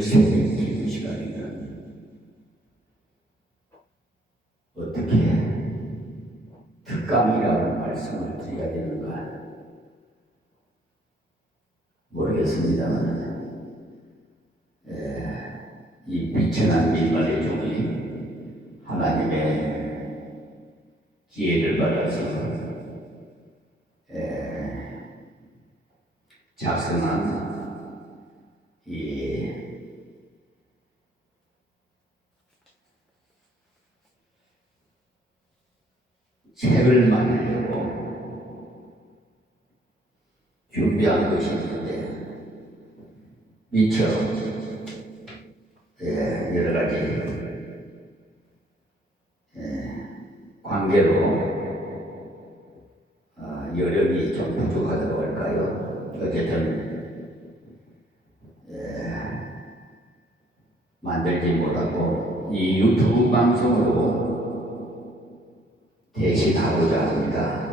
새벽 기도 시간에는 어떻게 특강이라고 말씀을 드려야 되는가 모르겠습니다만 이 비천한 민간의 종이 하나님의 기회를 받아서 작성한 이 책을 만들려고 준비한 것이 있는데 미처 여러 가지 관계로 여력이 좀 부족하다고 할까요? 어쨌든 만들지 못하고 이 유튜브 방송으로 대신하고자 합니다.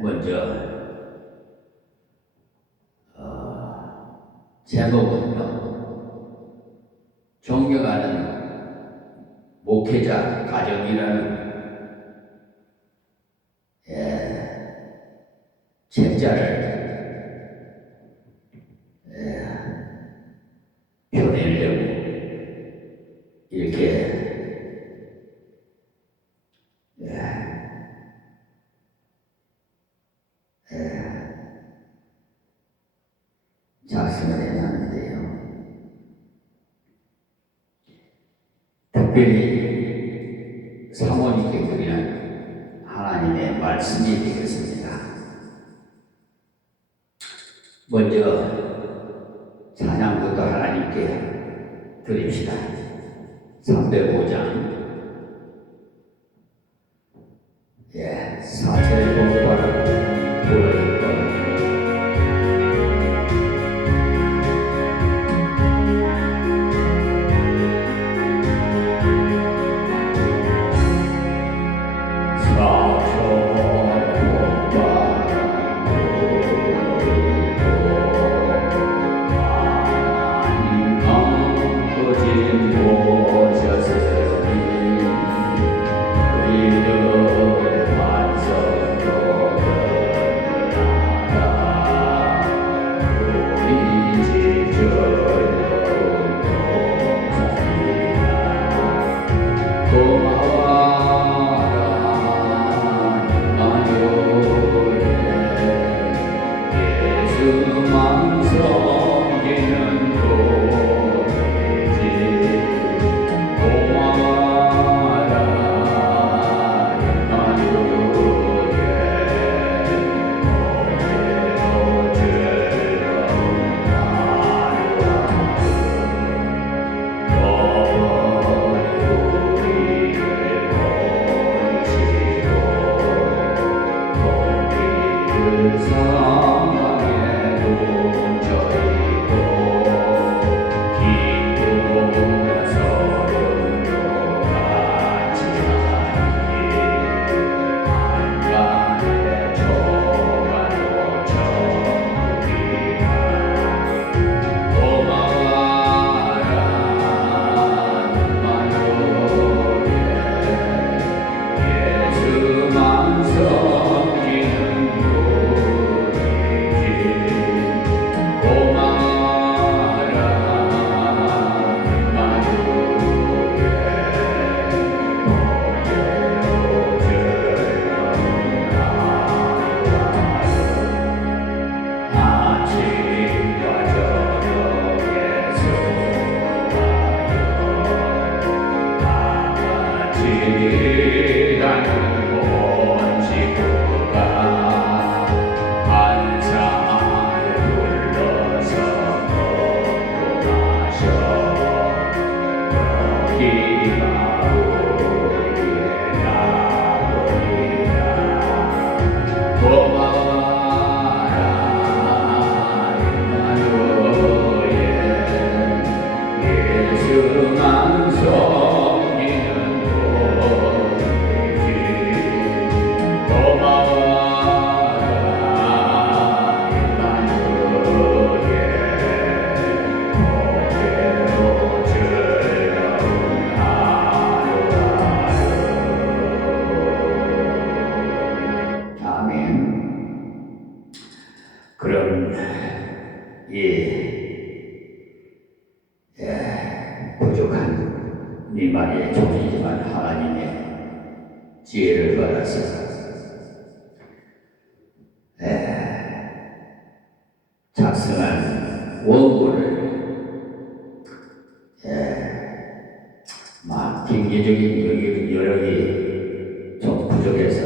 먼저 제목은요, 존경하는 목회자 가정이라는 책자를 펴내려고 이렇게 작성을 해놨는데요. 특별히 사모님께 드리는 하나님의 말씀이 되겠습니다. 먼저 찬양부터 하나님께 드립시다. 305장 사철의 복과라 부르는 것 예수만 섬기는 곳 하나님의 종이지만 하나님의 지혜를 받아서 작성한 원고를 경제적인 여력이 좀 부족해서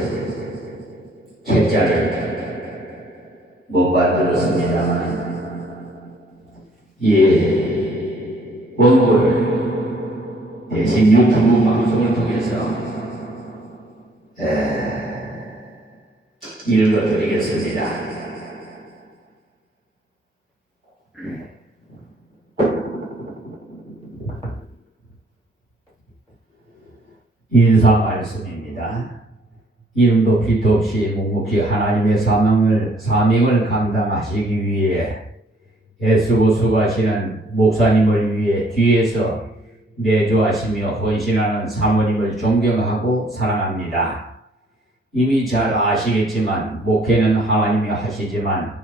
책자를 못 만들었습니다만 이 원고를 대신 유튜브 방송을 통해서 읽어드리겠습니다. 인사 말씀입니다. 이름도 빛도 없이 묵묵히 하나님의 사명을 감당하시기 위해 애쓰고 수고하시는 목사님을 위해 뒤에서 내조하시며 헌신하는 사모님을 존경하고 사랑합니다. 이미 잘 아시겠지만 목회는 하나님이 하시지만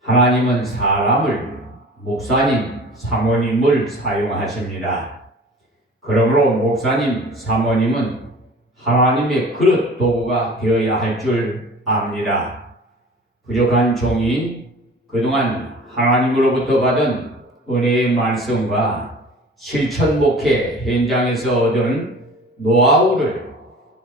하나님은 사람을 목사님, 사모님을 사용하십니다. 그러므로 목사님, 사모님은 하나님의 그릇 도구가 되어야 할 줄 압니다. 부족한 종이 그동안 하나님으로부터 받은 은혜의 말씀과 실천 목회 현장에서 얻은 노하우를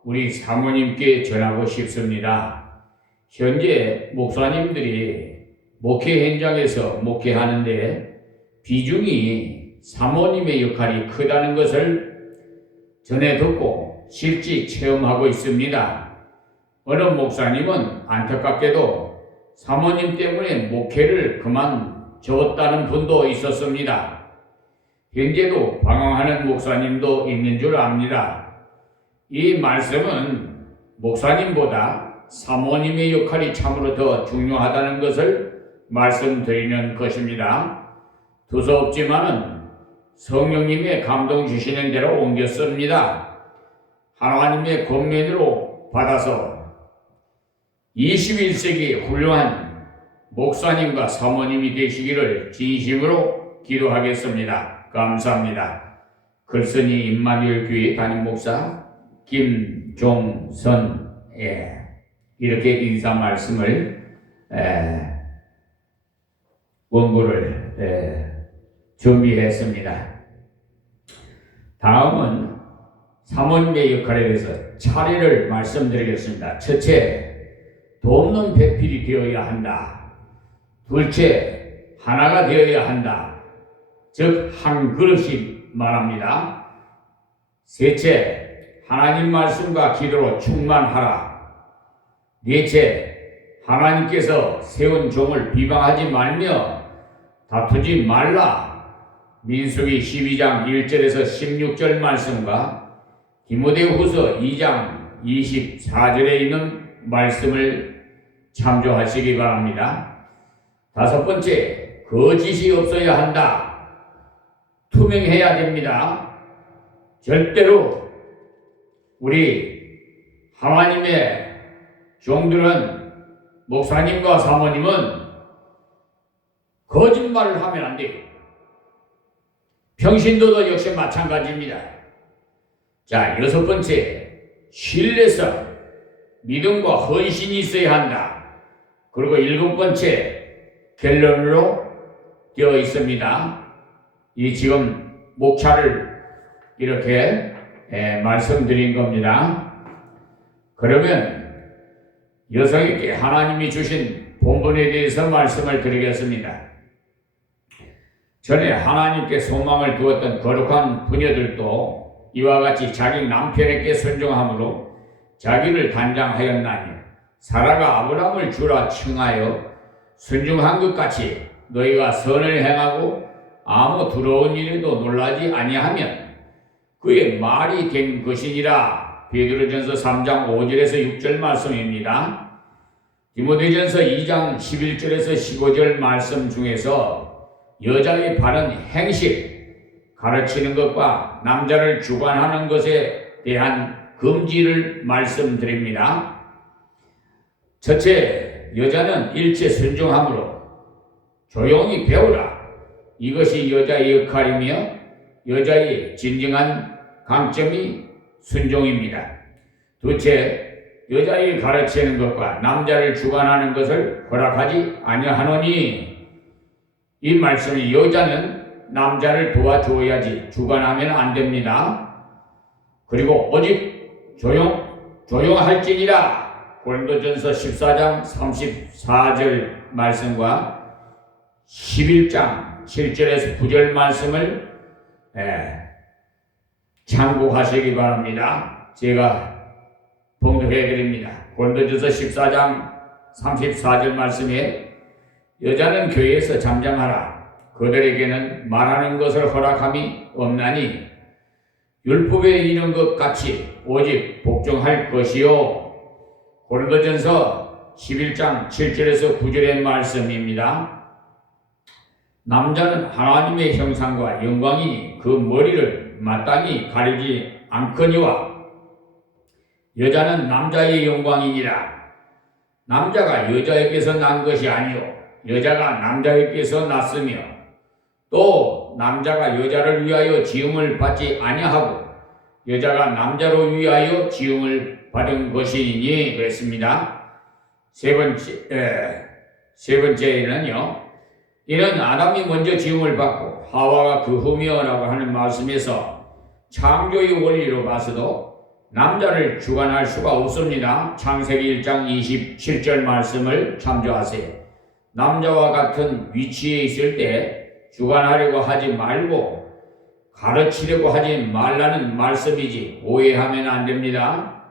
우리 사모님께 전하고 싶습니다. 현재 목사님들이 목회 현장에서 목회하는데 비중이 사모님의 역할이 크다는 것을 전해 듣고 실제 체험하고 있습니다. 어느 목사님은 안타깝게도 사모님 때문에 목회를 그만두었다는 분도 있었습니다. 현재도 방황하는 목사님도 있는 줄 압니다. 이 말씀은 목사님보다 사모님의 역할이 참으로 더 중요하다는 것을 말씀드리는 것입니다. 두서없지만은 성령님의 감동 주시는 대로 옮겼습니다. 하나님의 권면으로 받아서 21세기 훌륭한 목사님과 사모님이 되시기를 진심으로 기도하겠습니다. 감사합니다. 글쓴이 임마누엘 교회 담임 목사 김종선 이렇게 인사 말씀을 원고를 준비했습니다. 다음은 사모님의 역할에 대해서 차례를 말씀드리겠습니다. 첫째, 돕는 배필이 되어야 한다. 둘째, 하나가 되어야 한다. 즉, 한 그릇이 말합니다. 셋째, 하나님 말씀과 기도로 충만하라. 넷째, 하나님께서 세운 종을 비방하지 말며 다투지 말라. 민수기 12장 1절에서 16절 말씀과 디모데후서 2장 24절에 있는 말씀을 참조하시기 바랍니다. 다섯 번째, 거짓이 없어야 한다. 투명해야 됩니다. 절대로 우리 하나님의 종들은 목사님과 사모님은 거짓말을 하면 안 돼요. 평신도도 역시 마찬가지입니다. 자, 여섯 번째, 신뢰성, 믿음과 헌신이 있어야 한다. 그리고 일곱 번째, 결론으로 되어 있습니다. 이 지금 목차를 이렇게 말씀드린 겁니다. 그러면 여성에게 하나님이 주신 본분에 대해서 말씀을 드리겠습니다. 전에 하나님께 소망을 두었던 거룩한 부녀들도 이와 같이 자기 남편에게 순종함으로 자기를 단장하였나니 사라가 아브라함을 주라 칭하여 순종한 것 같이 너희가 선을 행하고 아무 두려운 일에도 놀라지 아니하면 그의 말이 된 것이니라. 베드로전서 3장 5절에서 6절 말씀입니다. 디모데전서 2장 11절에서 15절 말씀 중에서 여자의 바른 행실, 가르치는 것과 남자를 주관하는 것에 대한 금지를 말씀드립니다. 첫째, 여자는 일체 순종함으로 조용히 배우라. 이것이 여자의 역할이며 여자의 진정한 강점이 순종입니다. 둘째, 여자를 가르치는 것과 남자를 주관하는 것을 허락하지 아니하노니, 이 말씀이 여자는 남자를 도와줘야지 주관하면 안 됩니다. 그리고 오직 조용할지니라, 고린도전서 14장 34절 말씀과 11장 7절에서 9절 말씀을 참고하시기 바랍니다. 제가 봉독해 드립니다. 고린도전서 14장 34절 말씀에 여자는 교회에서 잠잠하라. 그들에게는 말하는 것을 허락함이 없나니 율법에 있는 것 같이 오직 복종할 것이요. 고린도전서 11장 7절에서 9절의 말씀입니다. 남자는 하나님의 형상과 영광이니 그 머리를 마땅히 가리지 않거니와 여자는 남자의 영광이니라. 남자가 여자에게서 난 것이 아니요 여자가 남자에게서 났으며 또 남자가 여자를 위하여 지음을 받지 아니하고 여자가 남자로 위하여 지음을 받은 것이니 그랬습니다. 세 번째는요, 이는 아담이 먼저 지음을 받고 하와가 그 후면이라고 하는 말씀에서 창조의 원리로 봐서도 남자를 주관할 수가 없습니다. 창세기 1장 27절 말씀을 참조하세요. 남자와 같은 위치에 있을 때 주관하려고 하지 말고 가르치려고 하지 말라는 말씀이지 오해하면 안 됩니다.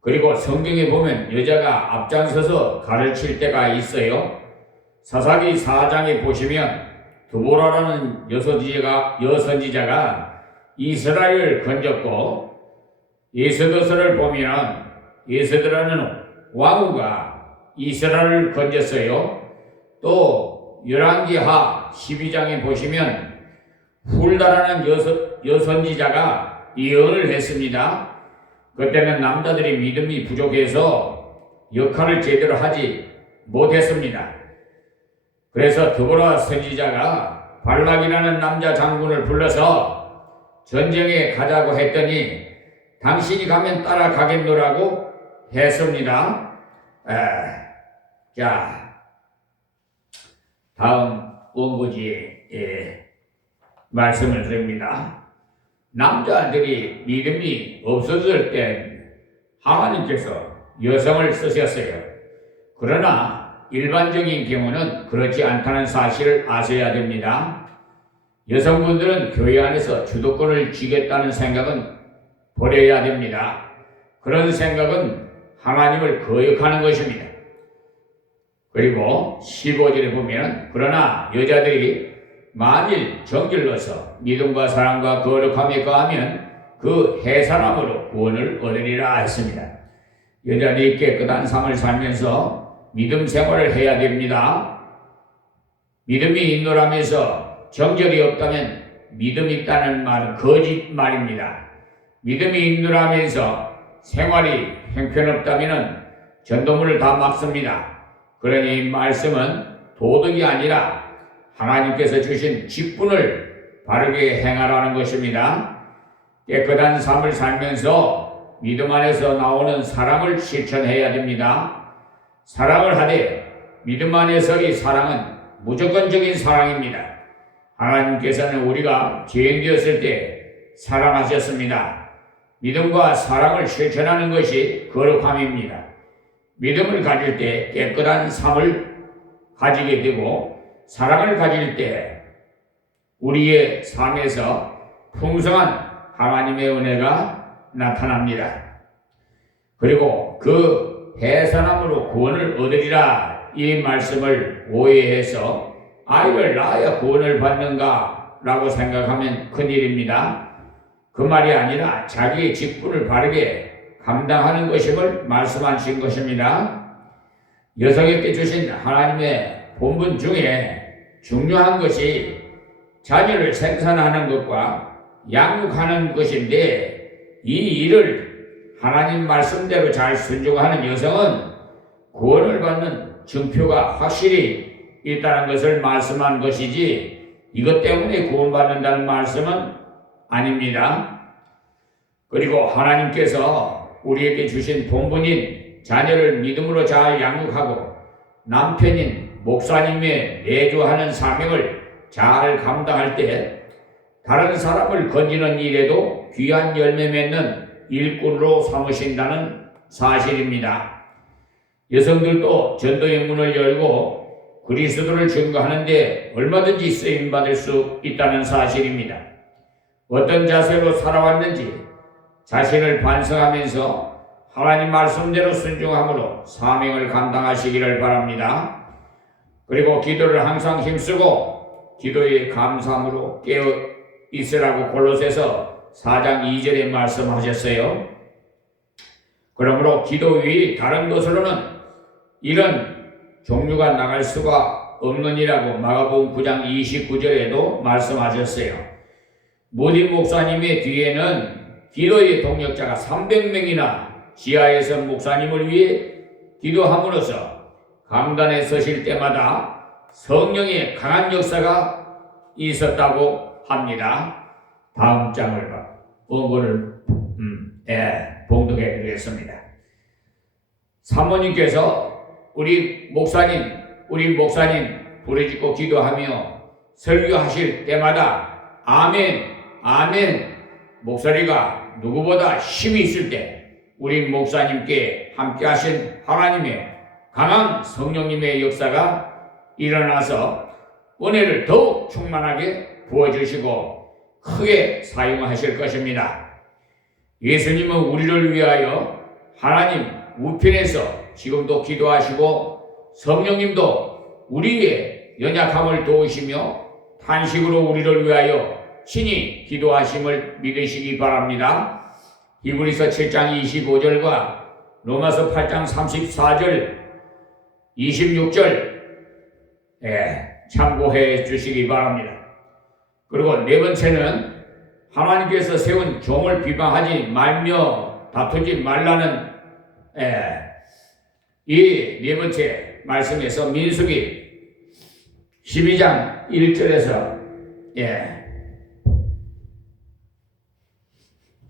그리고 성경에 보면 여자가 앞장서서 가르칠 때가 있어요. 사사기 4장에 보시면 드보라라는 여선지자가 이스라엘을 건졌고, 에스더서를 보면 에스더라는 왕후가 이스라엘을 건졌어요. 또 열왕기하 12장에 보시면 훌다라는 여선지자가 예언을 했습니다. 그때는 남자들이 믿음이 부족해서 역할을 제대로 하지 못했습니다. 그래서 드보라 선지자가 발락이라는 남자 장군을 불러서 전쟁에 가자고 했더니 당신이 가면 따라가겠노라고 했습니다. 자, 다음 원고지에 말씀을 드립니다. 남자들이 믿음이 없어질 때 하나님께서 여성을 쓰셨어요. 그러나 일반적인 경우는 그렇지 않다는 사실을 아셔야 됩니다. 여성분들은 교회 안에서 주도권을 쥐겠다는 생각은 버려야 됩니다. 그런 생각은 하나님을 거역하는 것입니다. 그리고 15절에 보면 그러나 여자들이 만일 정결로서 믿음과 사랑과 거룩함에 거하면 그 해산함으로 구원을 얻으리라 했습니다. 여자들이 깨끗한 삶을 살면서 믿음 생활을 해야 됩니다. 믿음이 있노라면서 정결이 없다면 믿음이 있다는 말은 거짓말입니다. 믿음이 있노라면서 생활이 형편없다면 전도문을 다 막습니다. 그러니 이 말씀은 도덕이 아니라 하나님께서 주신 직분을 바르게 행하라는 것입니다. 깨끗한 삶을 살면서 믿음 안에서 나오는 사랑을 실천해야 됩니다. 사랑을 하되 믿음 안에서의 사랑은 무조건적인 사랑입니다. 하나님께서는 우리가 죄인 되었을 때 사랑하셨습니다. 믿음과 사랑을 실천하는 것이 거룩함입니다. 믿음을 가질 때 깨끗한 삶을 가지게 되고 사랑을 가질 때 우리의 삶에서 풍성한 하나님의 은혜가 나타납니다. 그리고 그 해산함으로 구원을 얻으리라 이 말씀을 오해해서 아이를 낳아야 구원을 받는가 라고 생각하면 큰일입니다. 그 말이 아니라 자기의 직분을 바르게 감당하는 것임을 말씀하신 것입니다. 여성에게 주신 하나님의 본분 중에 중요한 것이 자녀를 생산하는 것과 양육하는 것인데 이 일을 하나님 말씀대로 잘 순종하는 여성은 구원을 받는 증표가 확실히 있다는 것을 말씀한 것이지 이것 때문에 구원받는다는 말씀은 아닙니다. 그리고 하나님께서 우리에게 주신 본분인 자녀를 믿음으로 잘 양육하고 남편인 목사님의 내조하는 사명을 잘 감당할 때 다른 사람을 건지는 일에도 귀한 열매 맺는 일꾼으로 삼으신다는 사실입니다. 여성들도 전도의 문을 열고 그리스도를 증거하는 데 얼마든지 쓰임받을 수 있다는 사실입니다. 어떤 자세로 살아왔는지 자신을 반성하면서 하나님 말씀대로 순종함으로 사명을 감당하시기를 바랍니다. 그리고 기도를 항상 힘쓰고 기도에 감사함으로 깨어 있으라고 골로새서 4장 2절에 말씀하셨어요. 그러므로 기도 외에 다른 것으로는 이런 종류가 나갈 수가 없느니라고 마가복음 9장 29절에도 말씀하셨어요. 모디 목사님의 뒤에는 기도의 동력자가 300명이나 지하에서 목사님을 위해 기도함으로써 강단에 서실 때마다 성령의 강한 역사가 있었다고 합니다. 다음 장을 원고를 봉독해 드리겠습니다. 사모님께서 우리 목사님 부르짖고 기도하며 설교하실 때마다 아멘 아멘 목소리가 누구보다 힘이 있을 때 우리 목사님께 함께 하신 하나님의 강한 성령님의 역사가 일어나서 은혜를 더욱 충만하게 부어주시고 크게 사용하실 것입니다. 예수님은 우리를 위하여 하나님 우편에서 지금도 기도하시고 성령님도 우리의 연약함을 도우시며 탄식으로 우리를 위하여 친히 기도하심을 믿으시기 바랍니다. 히브리서 7장 25절과 로마서 8장 34절 26절 참고해 주시기 바랍니다. 그리고 네 번째는 하나님께서 세운 종을 비방하지 말며 다투지 말라는 이 네 번째 말씀에서 민수기 12장 1절에서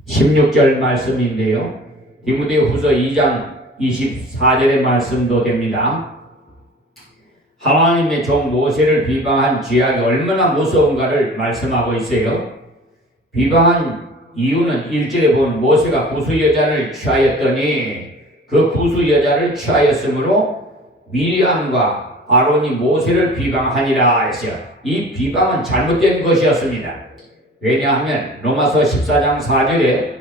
16절 말씀인데요. 디모데후서 2장 24절의 말씀도 됩니다. 하나님의 종 모세를 비방한 죄악이 얼마나 무서운가를 말씀하고 있어요. 비방한 이유는 1절에 보면 모세가 구수 여자를 취하였더니 그 구수 여자를 취하였으므로 미리암과 아론이 모세를 비방하니라 했어요. 이 비방은 잘못된 것이었습니다. 왜냐하면 로마서 14장 4절에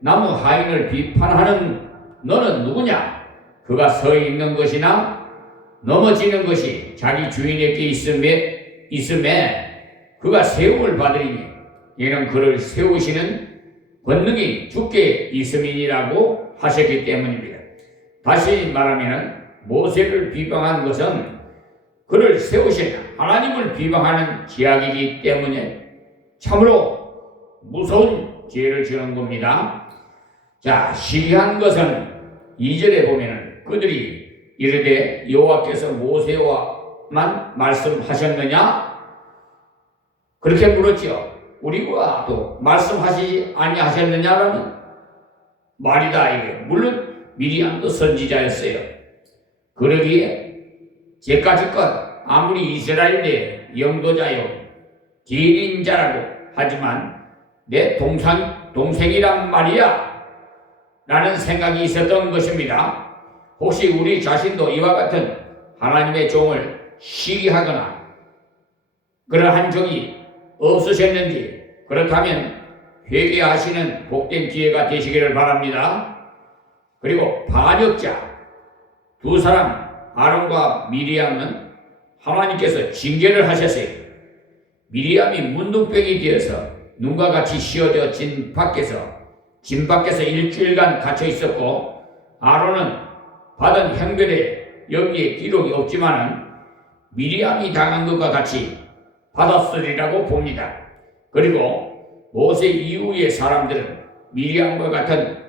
나무 하인을 비판하는 너는 누구냐? 그가 서 있는 것이나 넘어지는 것이 자기 주인에게 있음에 그가 세움을 받으리니 이는 그를 세우시는 권능이 주께 있음이니라고 하셨기 때문입니다. 다시 말하면 모세를 비방한 것은 그를 세우신 하나님을 비방하는 죄악이기 때문에 참으로 무서운 죄를 지는 겁니다. 자, 시기한 것은 2절에 보면은 그들이 이르되 여호와께서 모세와만 말씀하셨느냐? 그렇게 물었지요. 우리와 또 말씀하시지 아니하셨느냐라는 말이다. 이게 물론 미리암도 선지자였어요. 그러기에 제까지껏 아무리 이스라엘 내 영도자요 기린자라고 하지만 내 동생이란 말이야 라는 생각이 있었던 것입니다. 혹시 우리 자신도 이와 같은 하나님의 종을 시기하거나 그러한 적이 없으셨는지 그렇다면 회개하시는 복된 기회가 되시기를 바랍니다. 그리고 반역자 두 사람 아론과 미리암은 하나님께서 징계를 하셨어요. 미리암이 문둥병이 되어서 눈과 같이 씌어져 진 밖에서 일주일간 갇혀 있었고 아론은 받은 형벌에 여기에 기록이 없지만은 미리암이 당한 것과 같이 받았으리라고 봅니다. 그리고 모세 이후의 사람들은 미리암과 같은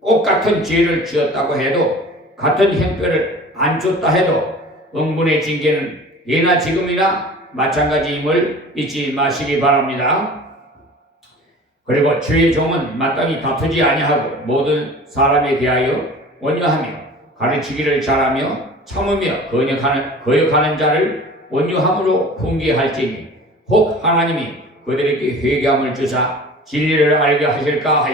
똑같은 죄를 지었다고 해도 같은 형벌을 안 줬다 해도 응분의 징계는 예나 지금이나 마찬가지임을 잊지 마시기 바랍니다. 그리고 주의 종은 마땅히 다투지 아니하고 모든 사람에 대하여 온유하며 가르치기를 잘하며 참으며 거역하는 자를 온유함으로 훈계할지니 혹 하나님이 그들에게 회개함을 주사 진리를 알게 하실까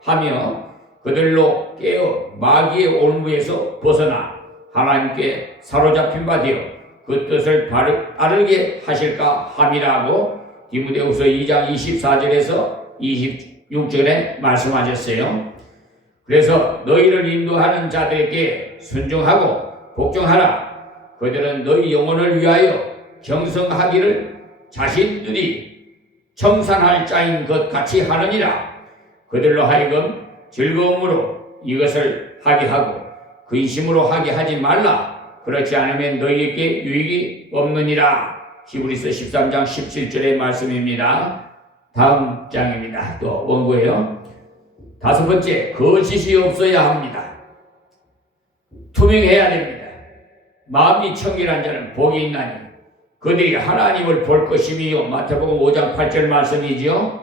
하며 그들로 깨어 마귀의 올무에서 벗어나 하나님께 사로잡힌 바 되어 그 뜻을 따르게 하실까 함이라고 디모데후서 2장 24절에서 26절에 말씀하셨어요. 그래서 너희를 인도하는 자들에게 순종하고 복종하라. 그들은 너희 영혼을 위하여 경성하기를 자신들이 청산할 자인 것 같이 하느니라. 그들로 하여금 즐거움으로 이것을 하게 하고 근심으로 하게 하지 말라. 그렇지 않으면 너희에게 유익이 없느니라. 히브리서 13장 17절의 말씀입니다. 다음 장입니다. 또 원고예요. 다섯 번째, 거짓이 없어야 합니다. 투명해야 됩니다. 마음이 청결한 자는 복이 있나니 그들이 하나님을 볼 것이며 마태복음 5장 8절 말씀이지요.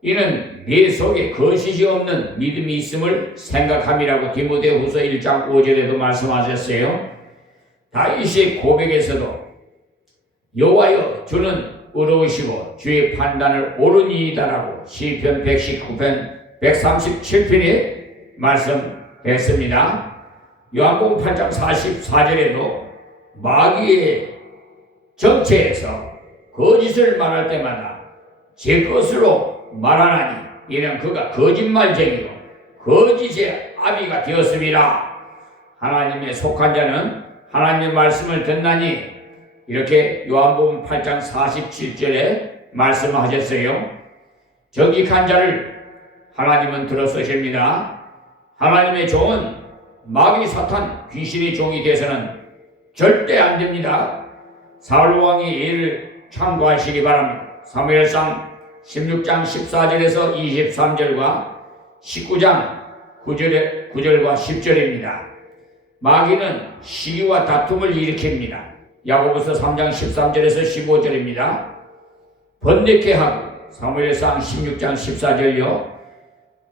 이는 내 속에 거짓이 없는 믿음이 있음을 생각함이라고 디모데후서 1장 5절에도 말씀하셨어요. 다윗의 고백에서도 여호와여 주는 의로우시고 주의 판단을 옳으니이다라고 시편 119편 137편에 말씀했습니다. 요한복음 8장 44절에도 마귀의 정체에서 거짓을 말할 때마다 제 것으로 말하나니 이는 그가 거짓말쟁이요 거짓의 아비가 되었음이라. 하나님의 속한 자는 하나님의 말씀을 듣나니 이렇게 요한복음 8장 47절에 말씀하셨어요. 정직한 자를 하나님은 들어서십니다. 하나님의 종은 마귀 사탄 귀신의 종이 되서는 절대 안 됩니다. 사울 왕의 예를 참고하시기 바랍니다. 사무엘상 16장 14절에서 23절과 19장 9절과 10절입니다. 마귀는 시기와 다툼을 일으킵니다. 야고보서 3장 13절에서 15절입니다. 번뇌케 하고 사무엘상 16장 14절요.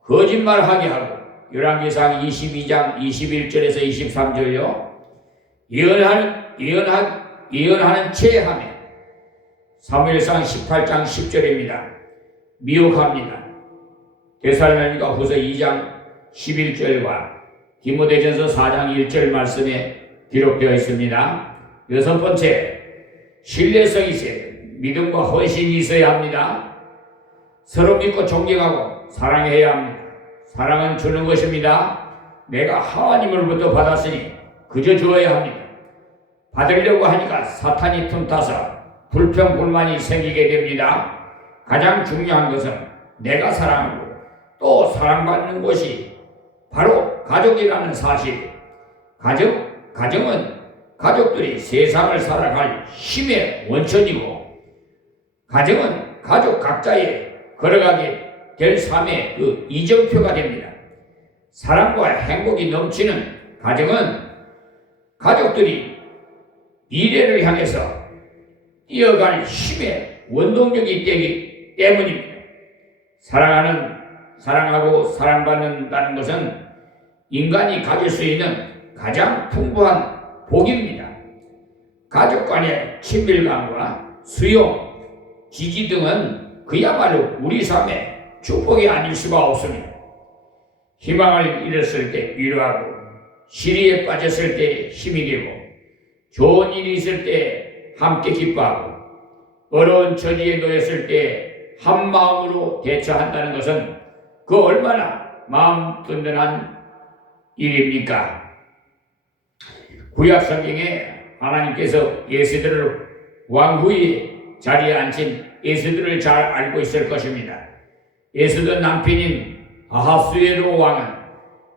거짓말하게 하고 열왕기상 22장 21절에서 23절요. 예언하는 채 하며 사무엘상 18장 10절입니다. 미혹합니다. 데살로니가 후서 2장 11절과 디모데전서 4장 1절 말씀에 기록되어 있습니다. 여섯 번째, 신뢰성이 있어야 믿음과 헌신이 있어야 합니다. 서로 믿고 존경하고 사랑해야 합니다. 사랑은 주는 것입니다. 내가 하나님으로부터 받았으니 그저 주어야 합니다. 받으려고 하니까 사탄이 틈타서 불평불만이 생기게 됩니다. 가장 중요한 것은 내가 사랑하고 또 사랑받는 것이 바로 가족이라는 사실. 가정은 가족들이 세상을 살아갈 힘의 원천이고 가정은 가족 각자의 걸어가게 될 삶의 그 이정표가 됩니다. 사랑과 행복이 넘치는 가정은 가족들이 미래를 향해서 뛰어갈 힘의 원동력이 되기 때문입니다. 사랑하고 사랑받는다는 것은 인간이 가질 수 있는 가장 풍부한 복입니다. 가족 간의 친밀감과 수용, 지지 등은 그야말로 우리 삶의 축복이 아닐 수가 없습니다. 희망을 잃었을 때 위로하고 시리에 빠졌을 때 힘이 되고 좋은 일이 있을 때 함께 기뻐하고 어려운 처지에 놓였을 때 한 마음으로 대처한다는 것은 그 얼마나 마음 든든한 일입니까? 구약 성경에 하나님께서 예수들을 왕후의 자리에 앉힌 예수들을 잘 알고 있을 것입니다. 예수들 남편인 아하수에로 왕은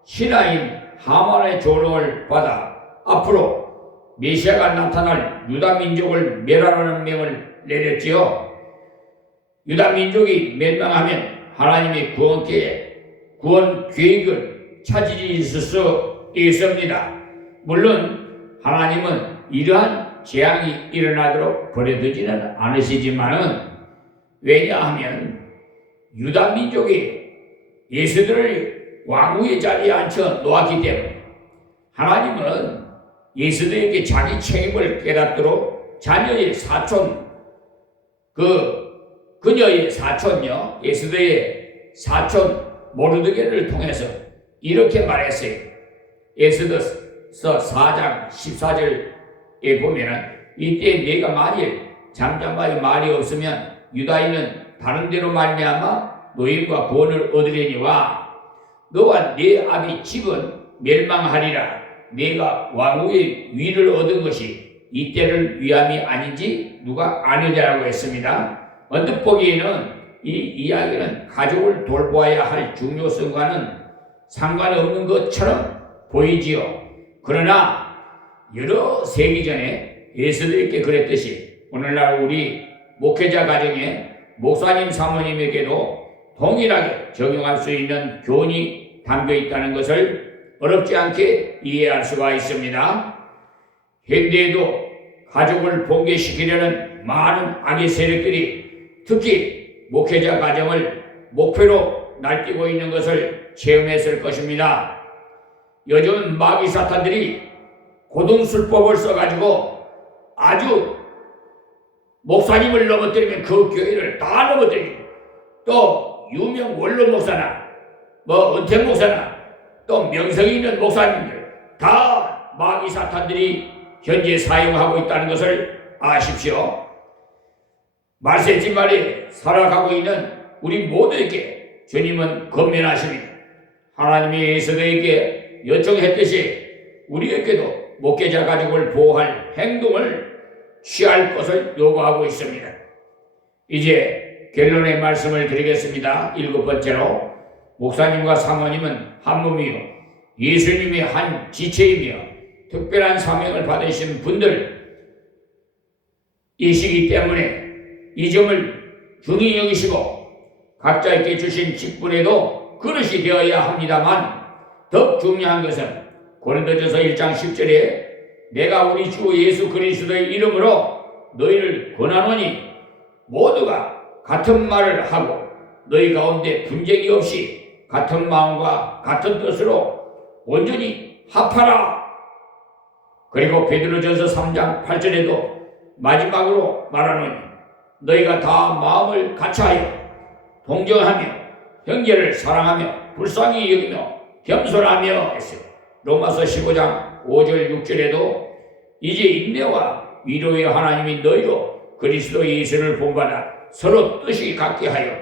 신하인 하만의 조롱을 받아 앞으로 메시아가 나타날 유다 민족을 멸하라는 명을 내렸지요. 유다 민족이 멸망하면 하나님의 구원 계획을 차질이 있을 수 있습니다. 물론 하나님은 이러한 재앙이 일어나도록 버려두지는 않으시지만은 왜냐하면 유다 민족이 예수들을 왕후의 자리에 앉혀 놓았기 때문에 하나님은 예수들에게 자기 책임을 깨닫도록 자녀의 사촌, 그녀의 사촌요, 예수들의 사촌 모르드게를 통해서 이렇게 말했어요. 에스더서 4장 14절에 보면은 이때 네가 만일 잠잠하여 말이 없으면 유다인은 다른 데로 말미암아 노임과 구원을 얻으려니와 너와 네 아비 집은 멸망하리라. 네가 왕후의 위를 얻은 것이 이때를 위함이 아닌지 누가 아느냐라고 했습니다. 언뜻 보기에는 이 이야기는 가족을 돌보아야 할 중요성과는 상관없는 것처럼 보이지요. 그러나 여러 세기 전에 예수들께 그랬듯이 오늘날 우리 목회자 가정에 목사님 사모님에게도 동일하게 적용할 수 있는 교훈이 담겨 있다는 것을 어렵지 않게 이해할 수가 있습니다. 현대에도 가족을 붕괴시키려는 많은 악의 세력들이 특히 목회자 가정을 목표로 날뛰고 있는 것을 체험했을 것입니다. 요즘 마귀 사탄들이 고등술법을 써가지고 아주 목사님을 넘어뜨리면 그 교회를 다 넘어뜨리고 또 유명 원로 목사나 은퇴 목사나 또 명성이 있는 목사님들 다 마귀 사탄들이 현재 사용하고 있다는 것을 아십시오. 말세지 말에 살아가고 있는 우리 모두에게 주님은 권면하십니다. 하나님이 에스더에게 요청했듯이 우리에게도 목회자 가족을 보호할 행동을 취할 것을 요구하고 있습니다. 이제 결론의 말씀을 드리겠습니다. 7번째로 목사님과 사모님은 한 몸이요 예수님의 한 지체이며 특별한 사명을 받으신 분들이시기 때문에 이 점을 중히 여기시고 각자에게 주신 직분에도 그릇이 되어야 합니다만 더 중요한 것은 고린도전서 1장 10절에 내가 우리 주 예수 그리스도의 이름으로 너희를 권하노니 모두가 같은 말을 하고 너희 가운데 분쟁이 없이 같은 마음과 같은 뜻으로 온전히 합하라. 그리고 베드로전서 3장 8절에도 마지막으로 말하노니 너희가 다 마음을 같이하여 동정하며 형제를 사랑하며 불쌍히 여기며 겸손하며 했어요. 로마서 15장 5절 6절에도 이제 인내와 위로의 하나님이 너희로 그리스도 예수를 본받아 서로 뜻이 같게 하여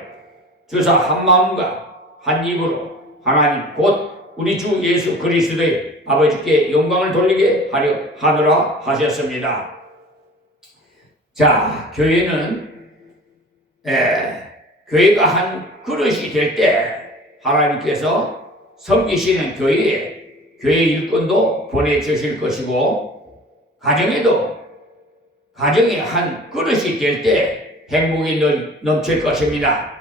주사 한 마음과 한 입으로 하나님 곧 우리 주 예수 그리스도의 아버지께 영광을 돌리게 하려 하노라 하셨습니다. 자, 교회가 한 그릇이 될 때 하나님께서 섬기시는 교회에 교회 일꾼도 보내주실 것이고 가정의 한 그릇이 될 때 행복이 넘칠 것입니다.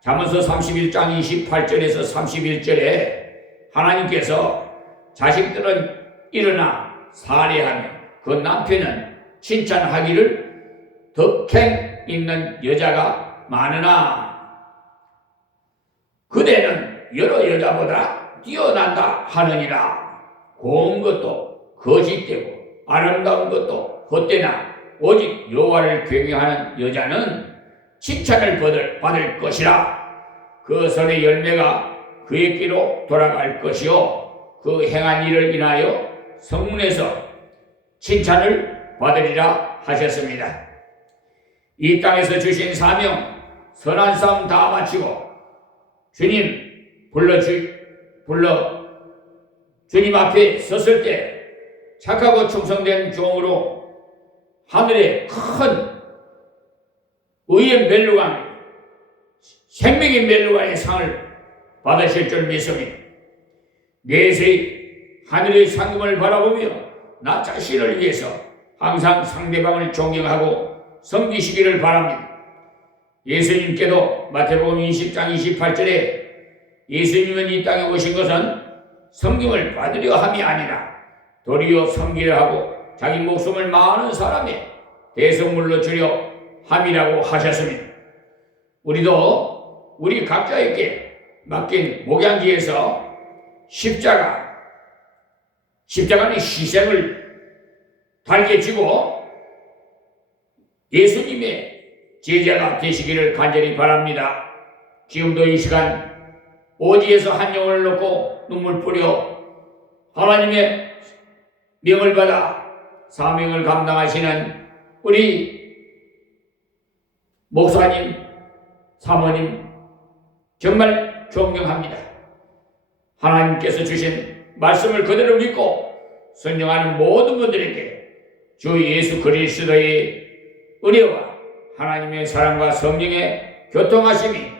잠언서 31장 28절에서 31절에 하나님께서 자식들은 일어나 살해하며 그 남편은 칭찬하기를 덕행 있는 여자가 많으나 그대는 여러 여자보다 뛰어난다 하느니라. 고운 것도 거짓되고 아름다운 것도 헛되나 오직 여호와를 경외하는 여자는 칭찬을 받을 것이라. 그 선의 열매가 그에게로 돌아갈 것이요 그 행한 일을 인하여 성문에서 칭찬을 받으리라 하셨습니다. 이 땅에서 주신 사명 선한 싸움 다 마치고 주님 주님 앞에 섰을 때 착하고 충성된 종으로 하늘의 큰 의의 멜로강 생명의 멜로강의 상을 받으실 줄 믿습니다. 내세 하늘의 상금을 바라보며 나 자신을 위해서 항상 상대방을 존경하고 섬기시기를 바랍니다. 예수님께도 마태복음 20장 28절에 예수님은 이 땅에 오신 것은 섬김을 받으려 함이 아니라 도리어 섬기려 하고 자기 목숨을 많은 사람의 대성물로 주려 함이라고 하셨습니다. 우리도 우리 각자에게 맡긴 목양지에서 십자가는 희생을 달게 지고 예수님의 제자가 되시기를 간절히 바랍니다. 지금도 이 시간 오지에서 한 영혼을 놓고 눈물 뿌려 하나님의 명을 받아 사명을 감당하시는 우리 목사님, 사모님 정말 존경합니다. 하나님께서 주신 말씀을 그대로 믿고 순종하는 모든 분들에게 주 예수 그리스도의 은혜와 하나님의 사랑과 성령의 교통하심이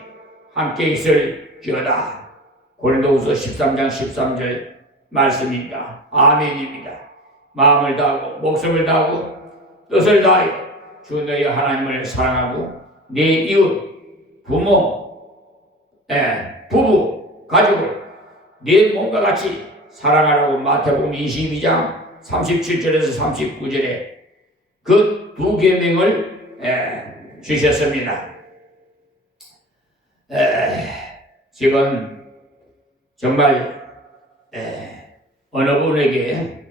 함께 있을지어다. 고린도후서 13장 13절 말씀입니다. 아멘입니다. 마음을 다하고 목숨을 다하고 뜻을 다하여 주 너희 하나님을 사랑하고 네 이웃, 부부, 가족을 네 몸과 같이 사랑하라고 마태복음 22장 37절에서 39절에 그 두 계명을 주셨습니다. 지금 정말 어느 분에게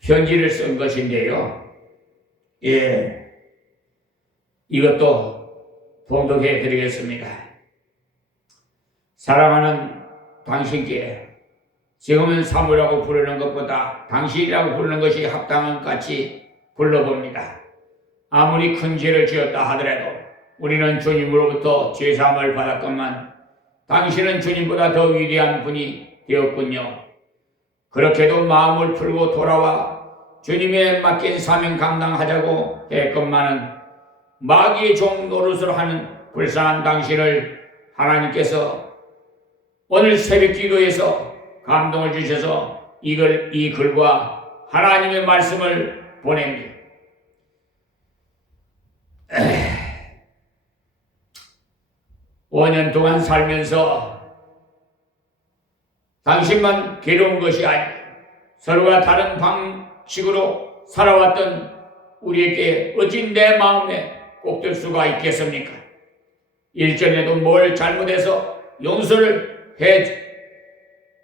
편지를 쓴 것인데요. 이것도 봉독해 드리겠습니다. 사랑하는 당신께 지금은 사무라고 부르는 것보다 당신이라고 부르는 것이 합당한 것 같이 불러봅니다. 아무리 큰 죄를 지었다 하더라도 우리는 주님으로부터 죄사함을 받았건만 당신은 주님보다 더 위대한 분이 되었군요. 그렇게도 마음을 풀고 돌아와 주님의 맡긴 사명 감당하자고 했건만은 마귀의 종 노릇을 하는 불쌍한 당신을 하나님께서 오늘 새벽 기도에서 감동을 주셔서 이 글과 하나님의 말씀을 보냅니다. 5년 동안 살면서 당신만 괴로운 것이 아니고 서로가 다른 방식으로 살아왔던 우리에게 어찌 내 마음에 꼭 들 수가 있겠습니까? 일전에도 뭘 잘못해서 용서를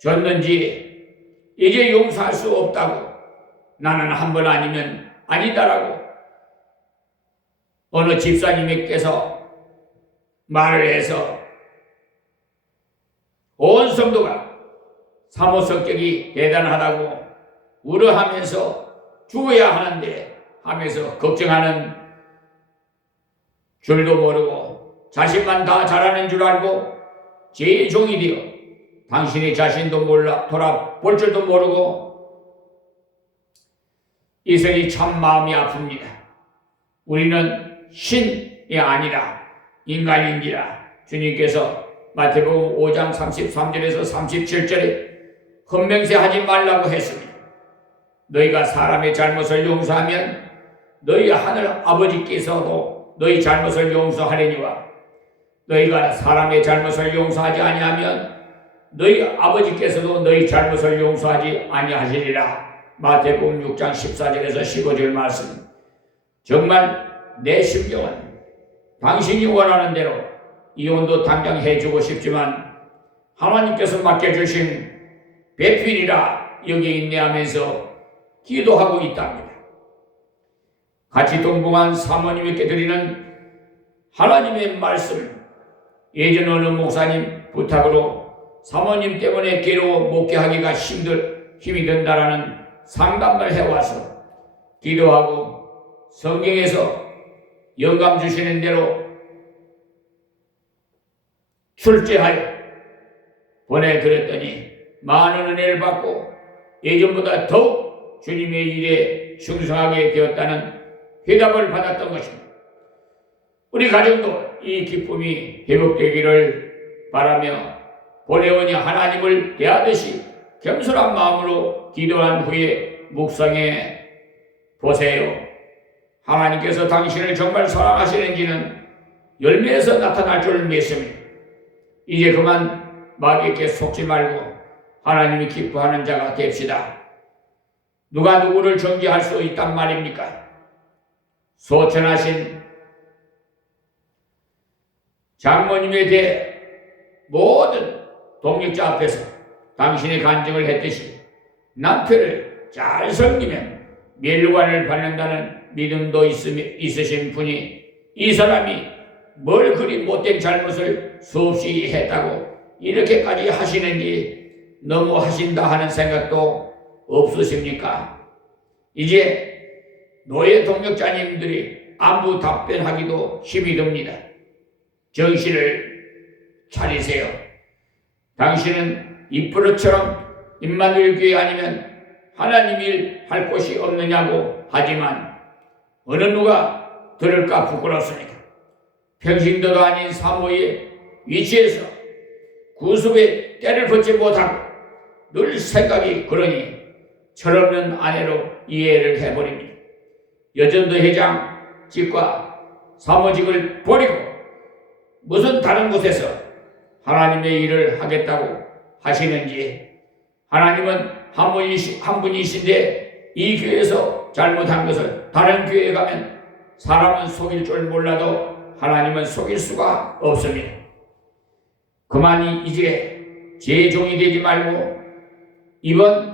해줬는지 이제 용서할 수 없다고, 나는 한 번 아니면 아니다라고 어느 집사님께서 말을 해서 온 성도가 사모 성격이 대단하다고 우려하면서 죽어야 하는데 하면서 걱정하는 줄도 모르고 자신만 다 잘하는 줄 알고 제 종이 되어 당신의 자신도 몰라 돌아볼 줄도 모르고 이성이 참 마음이 아픕니다. 우리는 신이 아니라 인간인지라 주님께서 마태복음 5장 33절에서 37절에 헌맹세하지 말라고 했습니다. 너희가 사람의 잘못을 용서하면 너희 하늘 아버지께서도 너희 잘못을 용서하려니와 너희가 사람의 잘못을 용서하지 아니하면 너희 아버지께서도 너희 잘못을 용서하지 아니하시리라. 마태복음 6장 14절에서 15절 말씀. 정말 내 심정은 당신이 원하는 대로 이혼도 당장 해주고 싶지만 하나님께서 맡겨주신 배필이라 여기 인내하면서 기도하고 있답니다. 같이 동봉한 사모님께 드리는 하나님의 말씀, 예전 어느 목사님 부탁으로 사모님 때문에 괴로워 목회하기가 힘이 든다라는 상담을 해와서 기도하고 성경에서 영감 주시는 대로 출제하여 보내드렸더니 많은 은혜를 받고 예전보다 더욱 주님의 일에 충성하게 되었다는 회답을 받았던 것입니다. 우리 가정도 이 기쁨이 회복되기를 바라며 보내오니 하나님을 대하듯이 겸손한 마음으로 기도한 후에 묵상해 보세요. 하나님께서 당신을 정말 사랑하시는지는 열매에서 나타날 줄 믿습니다. 이제 그만 마귀에게 속지 말고 하나님이 기뻐하는 자가 됩시다. 누가 누구를 정죄할 수 있단 말입니까? 소천하신 장모님에 대해 모든 동역자 앞에서 당신이 간증을 했듯이 남편을 잘 섬기면 멸관을 받는다는 믿음도 있으신 분이 이 사람이 뭘 그리 못된 잘못을 수없이 했다고 이렇게까지 하시는지 너무 하신다 하는 생각도 없으십니까? 이제 노예 동역자님들이 안부 답변하기도 힘이 듭니다. 정신을 차리세요. 당신은 이프로처럼 임마누엘 교회 아니면 하나님 일 할 곳이 없느냐고 하지만 어느 누가 들을까 부끄럽습니다. 평신도도 아닌 사모의 위치에서 구습에 때를 벗지 못하고 늘 생각이 그러니 철없는 아내로 이해를 해버립니다. 여전도 회장직과 사모직을 버리고 무슨 다른 곳에서 하나님의 일을 하겠다고 하시는지, 하나님은 한 분이신데 이 교회에서 잘못한 것을 다른 교회에 가면 사람은 속일 줄 몰라도 하나님은 속일 수가 없습니다. 그만 이제 제 종이 되지 말고 이번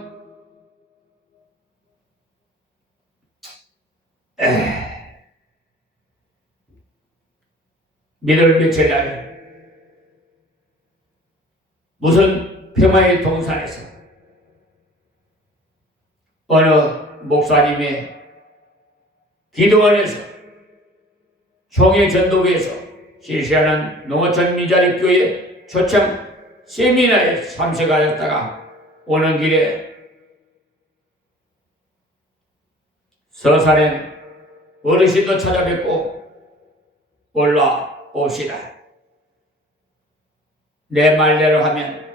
몇월 며칠 날 무슨 평화의 동산에서 어느 목사님의 기도원에서 총회 전도회에서 실시하는 농어촌 미자립 교회 초청 세미나에 참석하였다가 오는 길에 서산엔 어르신도 찾아뵙고 올라옵시다. 내 말대로 하면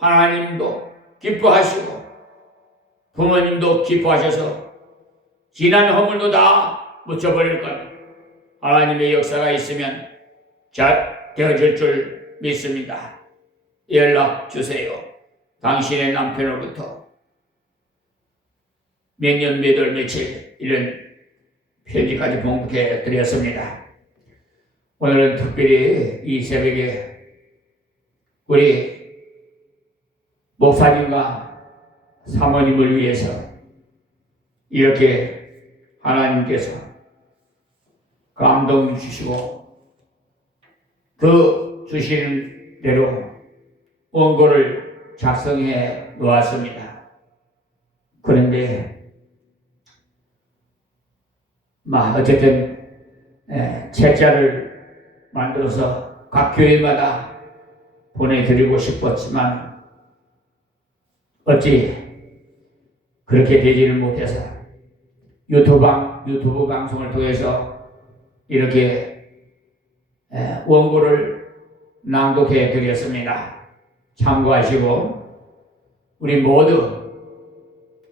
하나님도 기뻐하시고 부모님도 기뻐하셔서 지난 허물도 다 묻혀버릴 겁니다. 하나님의 역사가 있으면 잘 되어질 줄 믿습니다. 연락 주세요. 당신의 남편으로부터 몇 년 몇 월 며칠 이런 편지까지 봉독해 드렸습니다. 오늘은 특별히 이 새벽에 우리 목사님과 사모님을 위해서 이렇게 하나님께서 감동 주시고 그 주시는 대로 원고를 작성해 놓았습니다. 그런데 어쨌든 책자를 만들어서 각 교회마다 보내드리고 싶었지만 어찌 그렇게 되지를 못해서 유튜브 방송을 통해서 이렇게 원고를 낭독해 드렸습니다. 참고하시고 우리 모두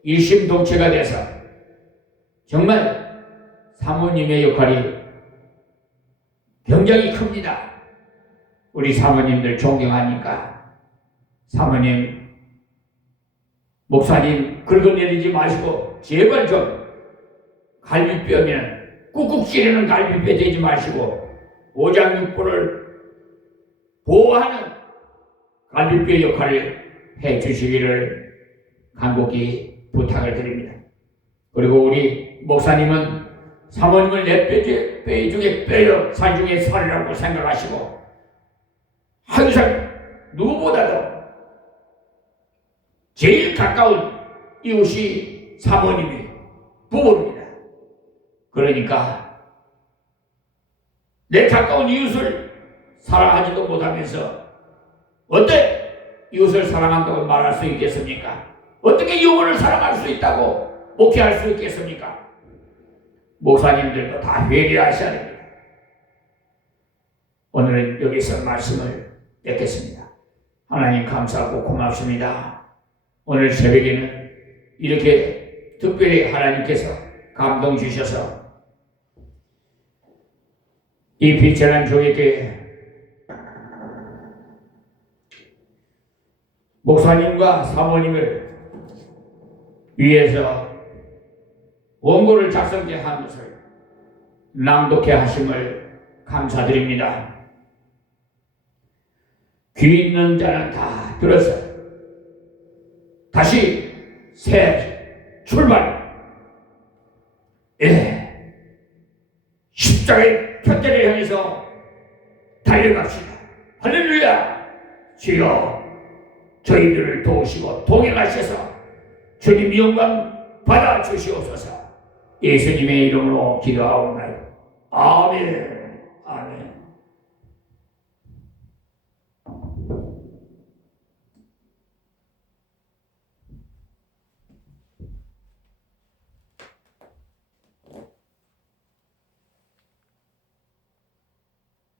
일심동체가 돼서 정말 사모님의 역할이 굉장히 큽니다. 우리 사모님들 존경하니까 사모님, 목사님 긁어내리지 마시고 제발 좀 갈비뼈면 꾹꾹 찌르는 갈비뼈 되지 마시고 오장육부를 보호하는 갈비뼈 역할을 해주시기를 간곡히 부탁을 드립니다. 그리고 우리 목사님은 사모님을 내 뼈 중에 뼈요 살 중에 살이라고 생각하시고 항상 누구보다도 제일 가까운 이웃이 사모님이 부부입니다. 그러니까 내 가까운 이웃을 사랑하지도 못하면서 어때 이웃을 사랑한다고 말할 수 있겠습니까? 어떻게 영혼을 사랑할 수 있다고 목회할 수 있겠습니까? 목사님들도 다 회개하셔야 됩니다. 오늘은 여기서 말씀을 맺겠습니다. 하나님 감사하고 고맙습니다. 오늘 새벽에는 이렇게 특별히 하나님께서 감동 주셔서 이 비천한 교회에 목사님과 사모님을 위해서 원고를 작성해 한 것을 낭독해 하심을 감사드립니다. 귀 있는 자는 다 들어서 다시 새 출발, 십자가의 표대를 향해서 달려갑시다. 할렐루야! 주여, 저희들을 도우시고 동행하셔서 주님 영광 받아 주시옵소서. 예수님의 이름으로 기도하옵나이다. 아멘.